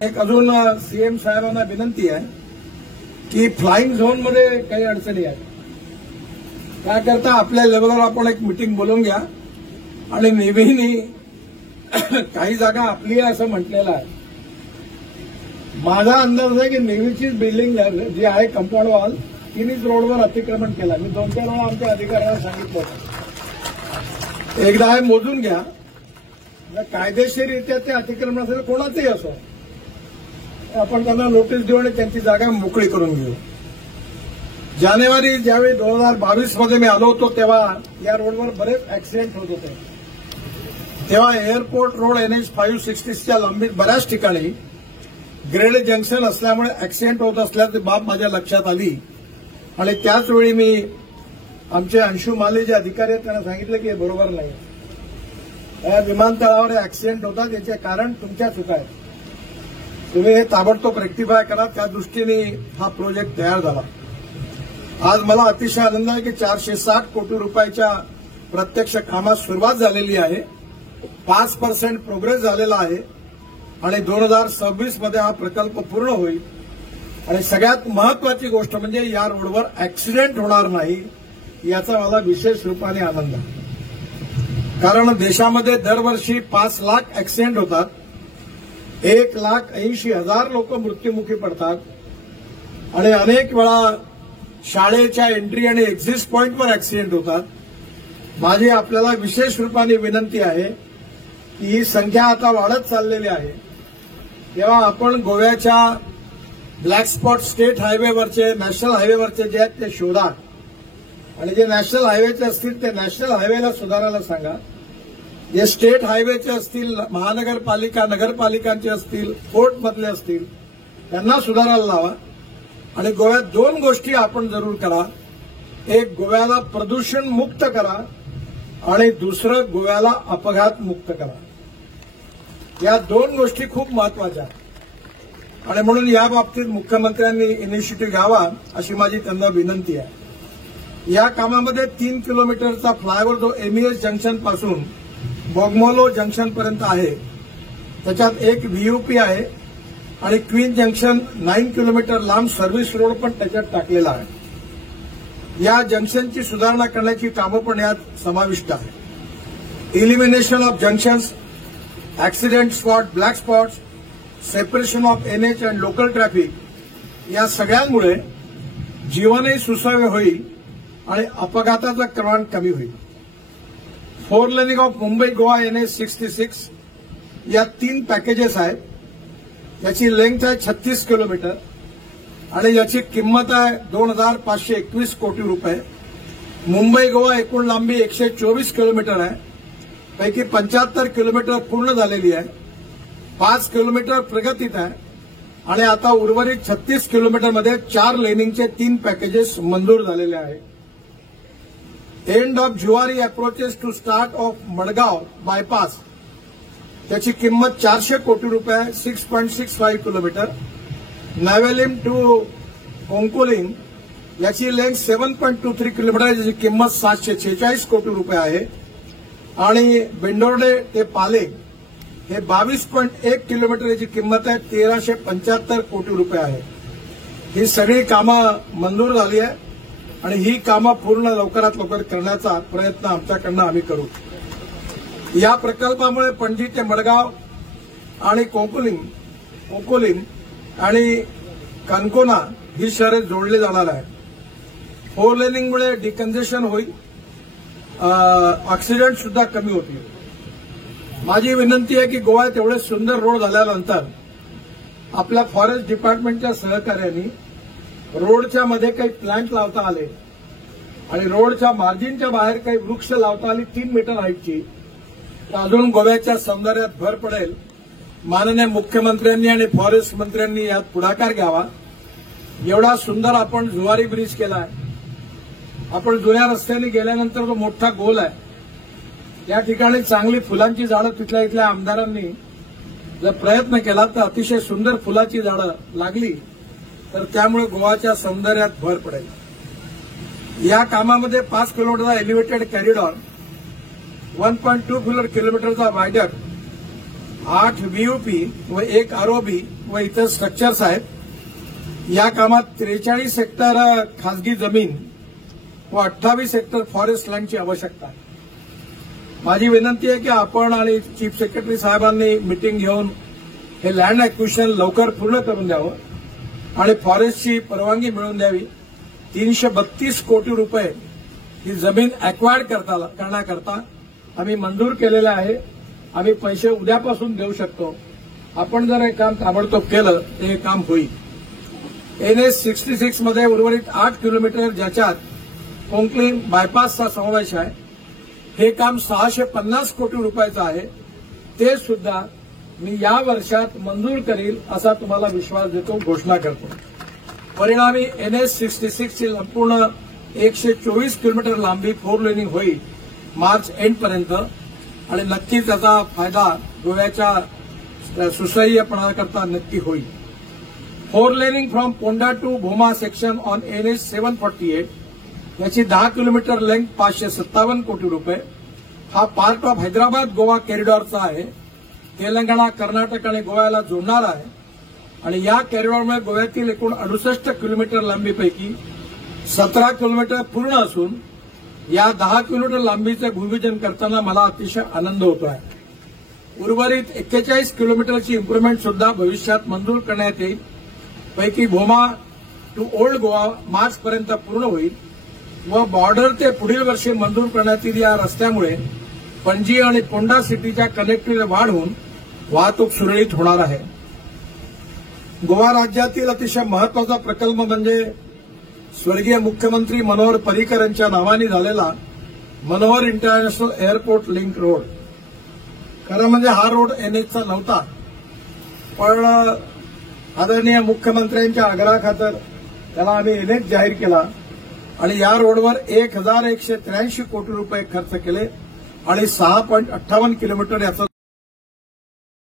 एक अजून सीएम साहेबांना विनंती आहे की फ्लाइंग झोन मध्ये काही अडचणी आहेत. काय करता आपल्या लेवलवर आपण एक मीटिंग बोलवून घ्या आणि नेव्हीनी काही जागा आपली आहे असं म्हटलेलं आहे. माझा अंदाज आहे की नेव्हीचीच बिल्डिंग जी आहे कंपाऊंड वॉल तिनेच रोडवर अतिक्रमण केलं. मी 2-4 वेळा आमच्या अधिकाऱ्यांना सांगितलं होतं. एकदा हे मोजून घ्या. कायदेशीररित्या ते अतिक्रमण असेल कोणाचंही असो आपण त्यांना नोटीस देऊ आणि त्यांची जागा मोकळी करून घेऊ. जानेवारी ज्यावेळी 2022 मध्ये मी आलो होतो तेव्हा या रोडवर बरेच ऍक्सिडेंट होत होते. तेव्हा एअरपोर्ट रोड NH 566च्या लांबीत बऱ्याच ठिकाणी ग्रेड जंक्शन असल्यामुळे ऍक्सिडेंट होत असल्याची बाब माझ्या लक्षात आली आणि त्याचवेळी मी आमचे अंशू माले जे अधिकारी आहेत त्यांना सांगितलं की हे बरोबर नाही. या विमानतळावर ऍक्सिडेंट होतात याचे कारण तुमच्या चुका आहेत. तुम्ही हे ताबडतोब रेक्टिफाय करा. त्या दृष्टीने हा प्रोजेक्ट तयार झाला. आज मला अतिशय आनंद आहे की 460 कोटी रुपयाच्या प्रत्यक्ष कामास सुरुवात झालेली आहे. 5% प्रोग्रेस झालेला आहे आणि 2026 मध्ये हा प्रकल्प पूर्ण होईल. आणि सगळ्यात महत्वाची गोष्ट म्हणजे या रोडवर ऍक्सिडेंट होणार नाही याचा मला विशेष रूपाने आनंद आहे. कारण देशामध्ये दरवर्षी 5 लाख ऍक्सिडेंट होतात. 1,80,000 लोक मृत्युमुखी पडतात आणि अनेक वेळा शाळेच्या एंट्री आणि एक्झिट पॉइंटवर ऍक्सिडेंट होतात. माझी आपल्याला विशेष रूपाने विनंती आहे की ही संख्या आता वाढत चाललेली आहे. तेव्हा आपण गोव्याच्या ब्लॅक स्पॉट स्टेट हायवेवरचे नॅशनल हायवेवरचे जे आहेत ते शोधा आणि जे नॅशनल हायवेचे असतील ते नॅशनल हायवेला सुधारायला सांगा. जे स्टेट हायवेचे असतील महानगरपालिका नगरपालिकांचे असतील फोर्टमधले असतील त्यांना सुधारायला लावा. आणि गोव्यात 2 गोष्टी आपण जरूर करा. एक गोव्याला प्रदूषण मुक्त करा आणि दुसरं गोव्याला अपघात मुक्त करा. या 2 गोष्टी खूप महत्वाच्या आहेत आणि म्हणून या बाबतीत मुख्यमंत्र्यांनी इनिशिएटिव्ह घ्यावा अशी माझी त्यांना विनंती आहे. या कामामध्ये 3 किलोमीटरचा फ्लायओव्हर जो MES जंक्शन पासून बोगमोलो जंक्शनपर्यंत आहे त्याच्यात एक VUP आहे आणि क्वीन जंक्शन 9 किलोमीटर लांब सर्व्हिस रोड पण त्याच्यात टाकलेला आहे. या जंक्शनची सुधारणा करण्याची कामं पण यात समाविष्ट आहे. Elimination of junctions, accident spot, black spots, separation of NH and local traffic या सगळ्यांमुळे जीवनही सुसह्य होईल आणि अपघाताचं प्रमाण कमी होईल. 4 laning of Mumbai Goa NH 66 या 3 पॅकेजेस आहेत. याची लेंथ आहे 36 किलोमीटर आणि याची किंमत आहे 2,521 कोटी रुपये. मुंबई गोवा एकूण लांबी 124 किलोमीटर आहे. पैकी 75 किलोमीटर पूर्ण झालेली आहे. 5 किलोमीटर प्रगतीत आहे आणि आता उर्वरित 36 किलोमीटरमध्ये 4 लेनिंगचे 3 पॅकेजेस मंजूर झालेले आहेत. End of Zuari approaches to start of Madgaon bypass त्याची किंमत 400 कोटी रुपये आहे. 6.65 किलोमीटर. नॅव्हेलिम टू कोंकोलिम याची लेंथ 7.23 किलोमीटर आहे ज्याची किंमत 746 कोटी रुपये आहे. आणि बेंडोर्डे ते पाले हे 22.1 किलोमीटर याची किंमत आहे 1,375 कोटी रुपये आहे. ही सगळी कामं मंजूर झाली आहे आणि ही कामं पूर्ण लवकरात लवकर करण्याचा प्रयत्न आमच्याकडनं आम्ही करू. या प्रकल्पामुळे पणजी ते मडगाव आणि कोकोलिम आणि कणकोना ही शहरे जोडली जाणार आहेत. 4 लेनिंगमुळे डिकंजेशन होईल. ऍक्सिडेंट सुद्धा कमी होतील. माझी विनंती आहे की गोव्यात एवढे सुंदर रोड झाल्यानंतर आपल्या फॉरेस्ट डिपार्टमेंटच्या सहकार्याने रोडच्या मध्ये काही प्लांट लावता आले आणि रोडच्या मार्जिनच्या बाहेर काही वृक्ष लावता आली 3 मीटर हाईटची तर अजून गोव्याच्या सौंदर्यात भर पडेल. माननीय मुख्यमंत्र्यांनी आणि फॉरेस्ट मंत्र्यांनी यात पुढाकार घ्यावा. एवढा सुंदर आपण जुवारी ब्रिज केलाय. आपण जुन्या रस्त्याने गेल्यानंतर तो मोठा गोल आहे. या ठिकाणी चांगली फुलांची झाडं तिथल्या इथल्या आमदारांनी जर प्रयत्न केला तर अतिशय सुंदर फुलाची झाडं लागली तर त्यामुळे गोव्याच्या सौंदर्यात भर पडेल. या कामामध्ये 5 किलोमीटरचा एलिव्हेटेड कॉरिडॉर, 1.2 किलोमीटरचा वायडक्ट, 8 VUP व 1 ROB व इतर स्ट्रक्चर्स आहेत. या कामात 43 हेक्टर खासगी जमीन व 28 हेक्टर फॉरेस्ट लँडची आवश्यकता आहे. माझी विनंती आहे की आपण आणि चीफ सेक्रेटरी साहेबांनी मीटिंग घेऊन हे लँड ॲक्विजिशन लवकर पूर्ण करून द्यावं आणि फॉरेस्टची परवानगी मिळवून द्यावी. 332 कोटी रुपये ही जमीन ॲक्वायर्ड करण्याकरता आम्ही मंजूर केलेलं आहे. आम्ही पैसे उद्यापासून देऊ शकतो. आपण जर हे काम ताबडतोब केलं तर हे काम होईल. NH 66 मध्ये उर्वरित 8 किलोमीटर ज्याच्यात कोंकलिंग बायपासचा समावेश आहे, हे काम 650 कोटी रुपयाचं आहे. ते सुद्धा मी या वर्षात मंजूर करील असा तुम्हाला विश्वास देतो, घोषणा करतो. परिणामी NH 66 ची संपूर्ण 124 किलोमीटर लांबी 4 लेनिंग होईल मार्च एंडपर्यंत आणि नक्कीच त्याचा फायदा गोव्याच्या सुसह्यपणाकरता नक्की होईल. 4 laning from Ponda to Bhoma section on NH 748 याची 10 किलोमीटर लेंथ 557 कोटी रुपये. हा पार्ट ऑफ हैदराबाद गोवा कॉरिडॉरचा आहे. तेलंगणा, कर्नाटक आणि गोव्याला जोडणार आहे आणि या कॉरिडॉरमुळे गोव्यातील एकूण 68 किलोमीटर लांबीपैकी 17 किलोमीटर पूर्ण असून या 10 किलोमीटर लांबीचे भूमिपूजन करताना मला अतिशय आनंद होतो आहे. उर्वरित 41 किलोमीटरची इम्प्रुव्हमेंट सुद्धा भविष्यात मंजूर करण्यात येईल. पैकी भोमा टू ओल्ड गोवा मार्चपर्यंत पूर्ण होईल व बॉर्डर ते पुढील वर्षी मंजूर करण्यात येईल. या रस्त्यामुळे पणजी आणि पोंडा सिटीच्या कनेक्टिव्हिटी वाढ होऊन वाहतूक सुरळीत होणार आहे. गोवा राज्यातील अतिशय महत्वाचा प्रकल्प म्हणजे स्वर्गीय मुख्यमंत्री मनोहर पर्रीकर यांच्या नावाने झालेला Manohar international airport link road. खरं म्हणजे हा रोड NHचा नव्हता, पण आदरणीय मुख्यमंत्र्यांच्या आग्रहाखातर त्याला आम्ही NH जाहीर केला आणि या रोडवर 1183 कोटी रुपये खर्च केले आणि 6.58 किलोमीटर याचं